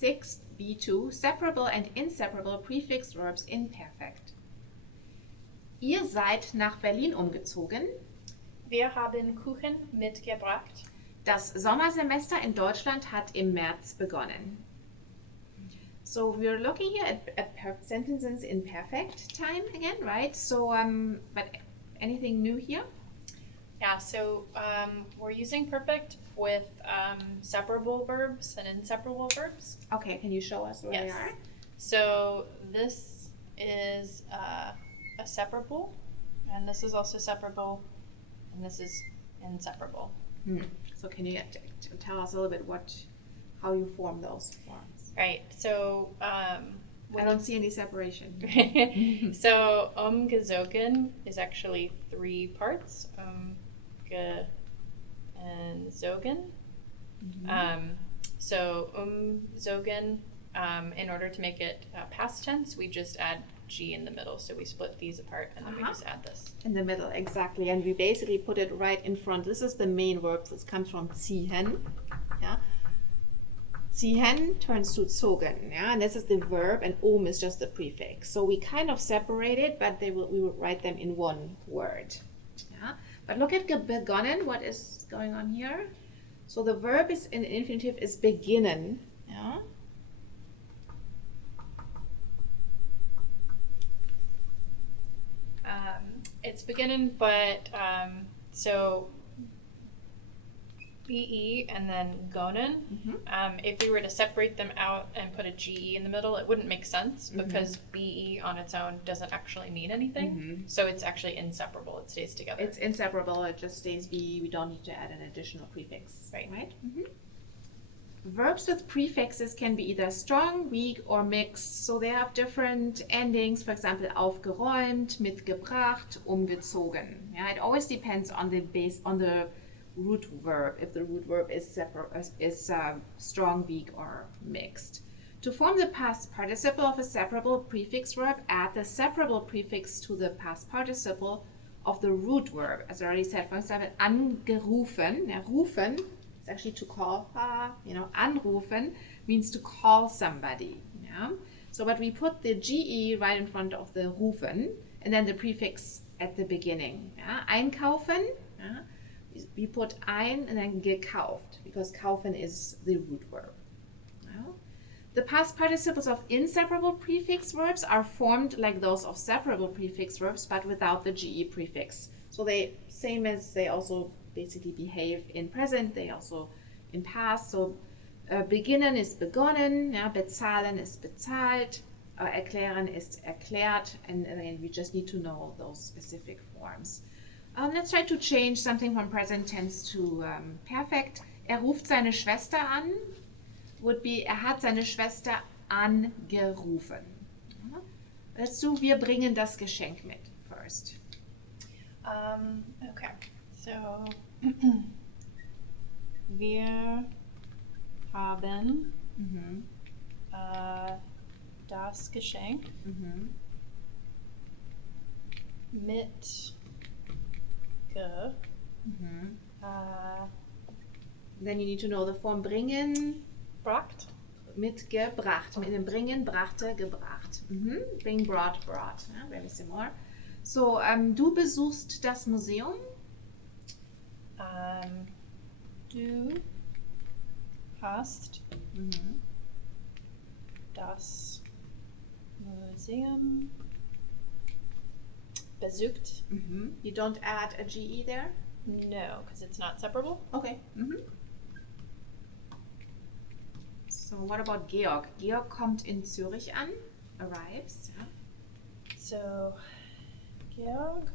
6B.2 separable and inseparable prefix verbs in perfect. Ihr seid nach Berlin umgezogen. Wir haben Kuchen mitgebracht. Das Sommersemester in Deutschland hat im März begonnen. So we're looking here at sentences in perfect time again, right? So, but anything new here? Yeah, so we're using perfect with separable verbs and inseparable verbs. Okay, can you show us where they are? So this is a separable, and this is also separable, and this is inseparable. So can you tell us a little bit how you form those forms? Right, so I don't see any separation. So gezogen is actually 3 parts. Ge and zogen. So zogen, in order to make it past tense, we just add G in the middle. So we split these apart and then we just add this. In the middle, exactly. And we basically put it right in front. This is the main verb. This comes from ziehen. Yeah. Ziehen turns to zogen. Yeah. And this is the verb and is just the prefix. So we kind of separate it, but we will write them in one word. Yeah. But look at begonnen. What is going on here? So the verb is in infinitive is beginnen. Yeah. It's beginnen, but so BE and then gonen. If we were to separate them out and put a GE in the middle, it wouldn't make sense because BE on its own doesn't actually mean anything. So it's actually inseparable. It stays together. It's inseparable. It just stays BE. We don't need to add an additional prefix. Right? Verbs with prefixes can be either strong, weak, or mixed. So they have different endings. For example, aufgeräumt, mitgebracht, umgezogen. Yeah, it always depends on the root verb, if the root verb is strong, weak, or mixed. To form the past participle of a separable prefix verb, add the separable prefix to the past participle of the root verb. As I already said, for example, angerufen. Yeah, rufen is actually to call. Anrufen means to call somebody. Yeah? So, but we put the GE right in front of the rufen and then the prefix at the beginning. Yeah? Einkaufen. Yeah? We put ein and then gekauft because kaufen is the root verb. Well, the past participles of inseparable prefix verbs are formed like those of separable prefix verbs but without the GE prefix. So they same as they also basically behave in present, they also in past. So beginnen ist begonnen, yeah, bezahlen ist bezahlt, erklären ist erklärt, and again we just need to know those specific forms. Let's try to change something from present tense to perfect. Ruft seine Schwester an would be hat seine Schwester angerufen. Let's do wir bringen das Geschenk mit first. Okay, so wir haben das Geschenk mit Then you need to know the form bringen. Bracht. Mitgebracht. Mit dem bringen, brachte, gebracht. Bring, brought, brought. Yeah, very similar. So, du besuchst das Museum. Du hast das Museum besucht. You don't add a GE there? No, because it's not separable. Okay. So what about Georg? Georg kommt in Zürich an, arrives. Yeah. So Georg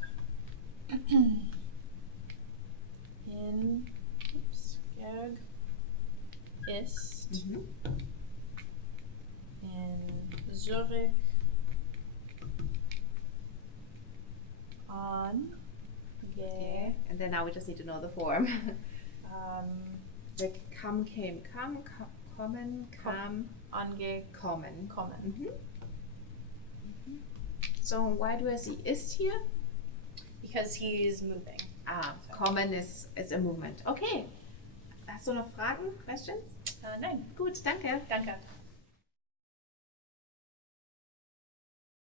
Georg ist in Zürich and then now we just need to know the form. Like come, came, come, kommen, kam, angekommen. So why do I see ist here? Because he's moving. Kommen is a movement. Okay. Hast du noch Fragen, questions? Nein. Gut, danke. Danke.